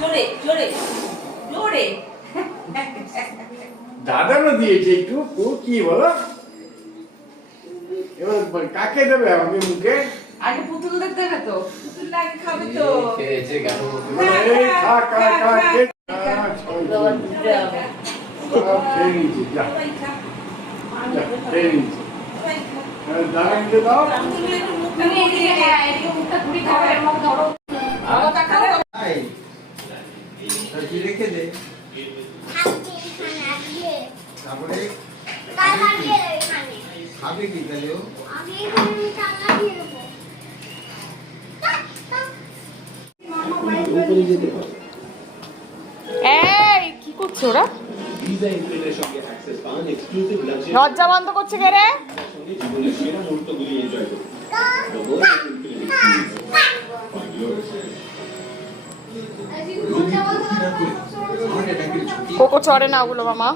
জোরে জোরে জোরে দাদারও দিয়েছে একটু ও কি বলো এবার কাকে দেবে আমাকে মুখে আগে পুতুলদের দেবে তো পুতুলটা আগে খাবে তো খেয়েছে গেল এই খা খা খা খেয়ে সব খেয়ে নিয়েছি যা যা, খেয়ে নিয়েছি দাদাকে দাও পুতুলগুলো একটু মুখটা ঘুরিয়ে এদিকে মুখটা ঘুরিয়ে খাবে এর মুখ ধরো বাবা খাবে কি রেখে দে তারপরে খাবে কি তাহলে ও এই কি করছো ওরা লজ্জা বন্ধ করছে কে রে কোকো চড়ে না ওগুলো মামা